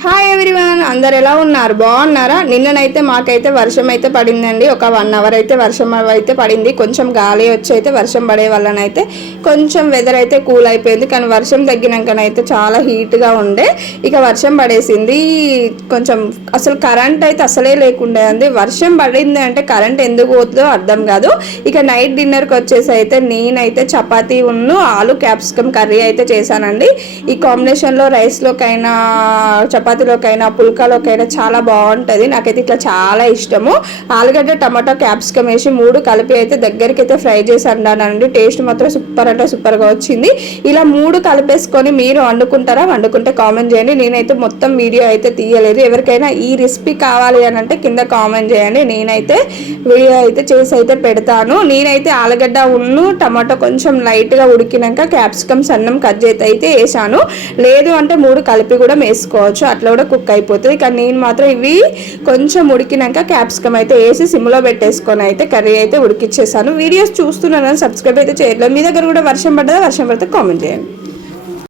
Hi everyone, అందరు ఎలా ఉన్నారు? బాగున్నారా? నిన్ననైతే మాకైతే వర్షం అయితే పడిందండి. ఒక 1 అవర్ అయితే వర్షం అయితే పడింది. కొంచెం గాలి వచ్చి అయితే వర్షం పడే వల్లనైతే కొంచెం వెదర్ అయితే కూల్ అయిపోయింది. కానీ వర్షం తగ్గినాకనైతే చాలా హీట్గా ఉండే. ఇక వర్షం పడేసింది. కొంచెం అసలు కరెంట్ అయితే అసలే లేకుండే అండి. వర్షం పడింది అంటే కరెంట్ ఎందుకు పోతుందో అర్థం కాదు. ఇక నైట్ డిన్నర్కి వచ్చేసి అయితే నేనైతే చపాతీ ఉన్ను ఆలు క్యాప్సికమ్ కర్రీ అయితే చేశానండి. ఈ కాంబినేషన్లో రైస్లోకైనా చపాతీలోకైనా పుల్కాలోకైనా చాలా బాగుంటుంది. నాకైతే ఇట్లా చాలా ఇష్టము. ఆలుగడ్డ టమాటో క్యాప్సికమ్ వేసి 3 కలిపి అయితే దగ్గరికి అయితే ఫ్రై చేసి అన్నానండి. టేస్ట్ మాత్రం సూపర్ అంటే సూపర్గా వచ్చింది. ఇలా 3 కలిపేసుకొని మీరు వండుకుంటే కామెంట్ చేయండి. నేనైతే మొత్తం వీడియో అయితే తీయలేదు. ఎవరికైనా ఈ రెసిపీ కావాలి అని అంటే కింద కామెంట్ చేయండి. నేనైతే వీడియో అయితే చేసి అయితే పెడతాను. నేనైతే ఆలుగడ్డ ఉన్ను టమాటో కొంచెం లైట్గా ఉడికినాక క్యాప్సికమ్ సన్నం కట్ చేసి అయితే వేసాను. లేదు అంటే 3 కలిపి కూడా వేసుకోవచ్చు, అట్లా కూడా కుక్ అయిపోతుంది. కానీ నేను మాత్రం ఇవి కొంచెం ఉడికినాక క్యాప్సికమ్ అయితే వేసి సిమ్లో పెట్టేసుకొని అయితే కర్రీ అయితే ఉడికిచ్చేసాను. వీడియోస్ చూస్తున్నాను, సబ్స్క్రైబ్ అయితే చేయట్లేదు. మీ దగ్గర కూడా వర్షం పడ్డదా? వర్షం పడితే కామెంట్ చేయండి.